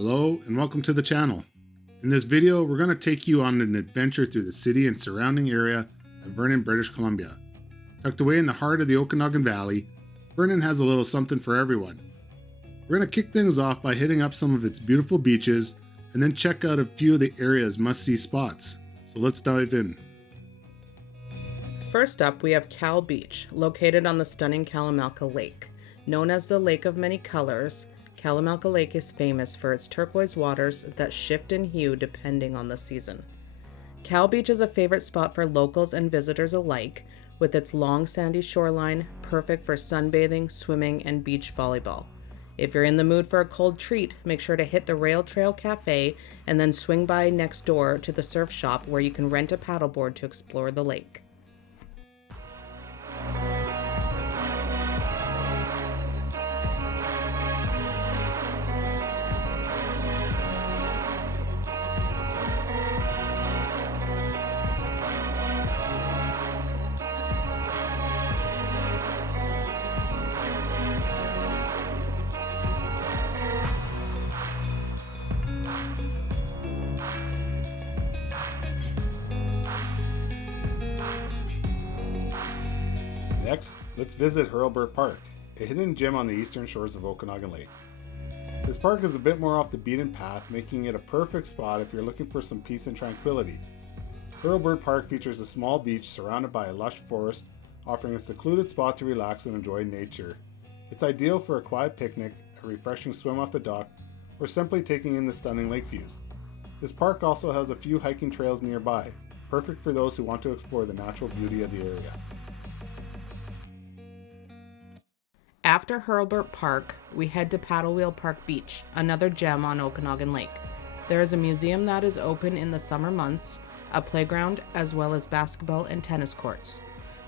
Hello and welcome to the channel. In this video, we're going to take you on an adventure through the city and surrounding area of Vernon, British Columbia. Tucked away in the heart of the Okanagan Valley, Vernon has a little something for everyone. We're going to kick things off by hitting up some of its beautiful beaches and then check out a few of the area's must-see spots. So let's dive in. First up, we have Kal Beach, located on the stunning Kalamalka Lake. Known as the Lake of Many Colors, Kalamalka Lake is famous for its turquoise waters that shift in hue depending on the season. Kal Beach is a favorite spot for locals and visitors alike, with its long sandy shoreline, perfect for sunbathing, swimming, and beach volleyball. If you're in the mood for a cold treat, make sure to hit the Rail Trail Cafe and then swing by next door to the surf shop where you can rent a paddleboard to explore the lake. Next, let's visit Hurlburt Park, a hidden gem on the eastern shores of Okanagan Lake. This park is a bit more off the beaten path, making it a perfect spot if you're looking for some peace and tranquility. Hurlburt Park features a small beach surrounded by a lush forest, offering a secluded spot to relax and enjoy nature. It's ideal for a quiet picnic, a refreshing swim off the dock, or simply taking in the stunning lake views. This park also has a few hiking trails nearby, perfect for those who want to explore the natural beauty of the area. After Hurlburt Park, we head to Paddlewheel Park Beach, another gem on Okanagan Lake. There is a museum that is open in the summer months, a playground, as well as basketball and tennis courts.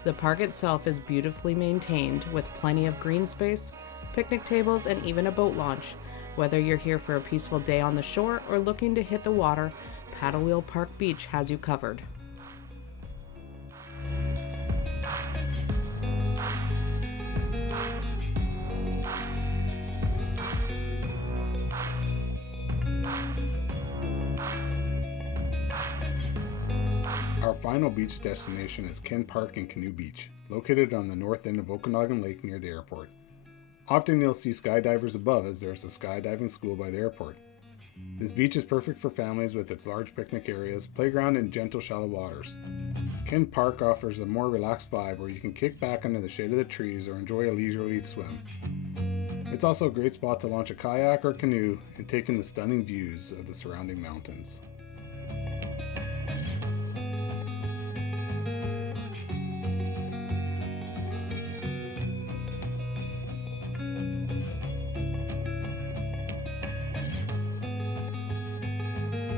The park itself is beautifully maintained with plenty of green space, picnic tables, and even a boat launch. Whether you're here for a peaceful day on the shore or looking to hit the water, Paddlewheel Park Beach has you covered. Our final beach destination is Ken Park and Canoe Beach, located on the north end of Okanagan Lake near the airport. Often you'll see skydivers above as there's a skydiving school by the airport. This beach is perfect for families with its large picnic areas, playground, and gentle shallow waters. Ken Park offers a more relaxed vibe where you can kick back under the shade of the trees or enjoy a leisurely swim. It's also a great spot to launch a kayak or canoe and take in the stunning views of the surrounding mountains.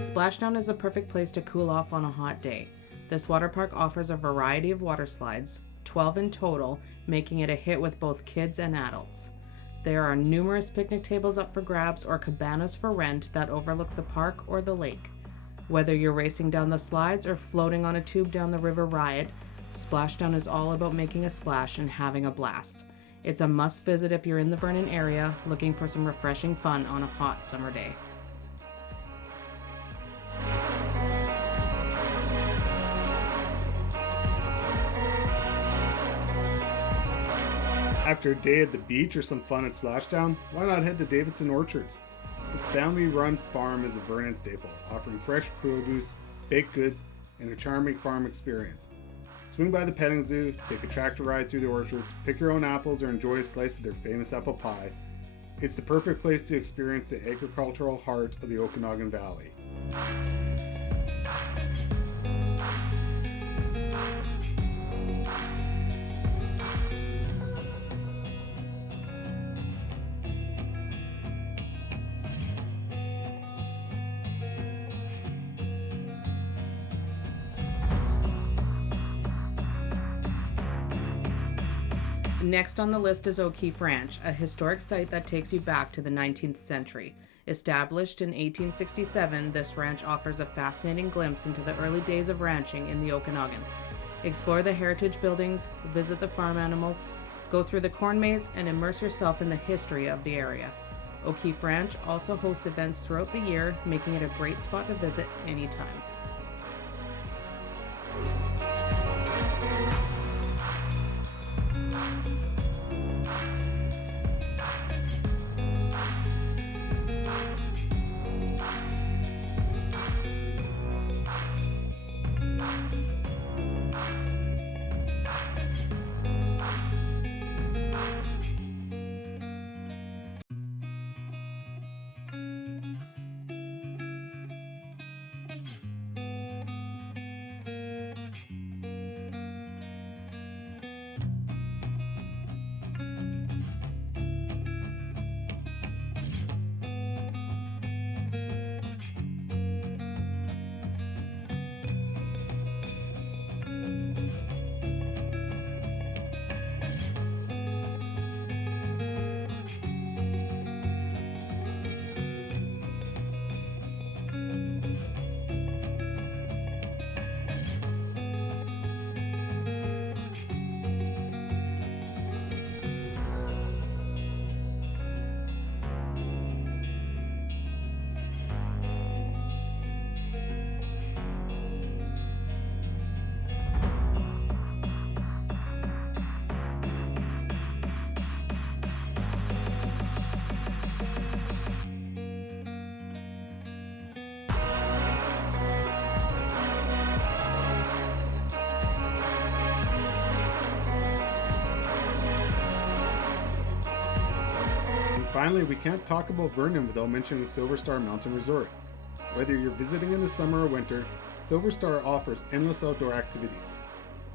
Splashdown is a perfect place to cool off on a hot day. This water park offers a variety of water slides, 12 in total, making it a hit with both kids and adults. There are numerous picnic tables up for grabs or cabanas for rent that overlook the park or the lake. Whether you're racing down the slides or floating on a tube down the River Riot, Splashdown is all about making a splash and having a blast. It's a must visit if you're in the Vernon area looking for some refreshing fun on a hot summer day. After a day at the beach or some fun at Splashdown, why not head to Davidson Orchards? This family-run farm is a Vernon staple, offering fresh produce, baked goods, and a charming farm experience. Swing by the petting zoo, take a tractor ride through the orchards, pick your own apples, or enjoy a slice of their famous apple pie. It's the perfect place to experience the agricultural heart of the Okanagan Valley. Next on the list is O'Keefe Ranch, a historic site that takes you back to the 19th century. Established in 1867, this ranch offers a fascinating glimpse into the early days of ranching in the Okanagan. Explore the heritage buildings, visit the farm animals, go through the corn maze, and immerse yourself in the history of the area. O'Keefe Ranch also hosts events throughout the year, making it a great spot to visit anytime. Finally, we can't talk about Vernon without mentioning SilverStar Mountain Resort. Whether you're visiting in the summer or winter, SilverStar offers endless outdoor activities.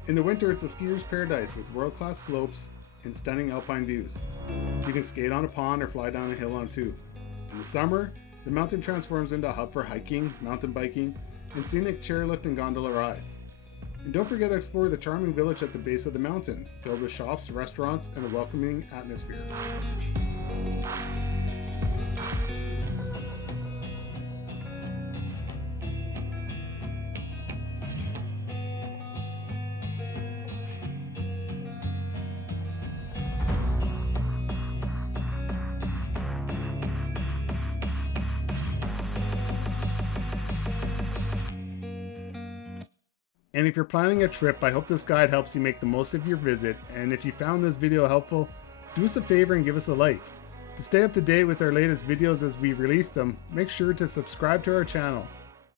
In the winter, it's a skier's paradise with world-class slopes and stunning alpine views. You can skate on a pond or fly down a hill on two. In the summer, the mountain transforms into a hub for hiking, mountain biking, and scenic chairlift and gondola rides. And don't forget to explore the charming village at the base of the mountain, filled with shops, restaurants, and a welcoming atmosphere. And if you're planning a trip, I hope this guide helps you make the most of your visit. And if you found this video helpful, do us a favor and give us a like. To stay up to date with our latest videos as we release them, make sure to subscribe to our channel.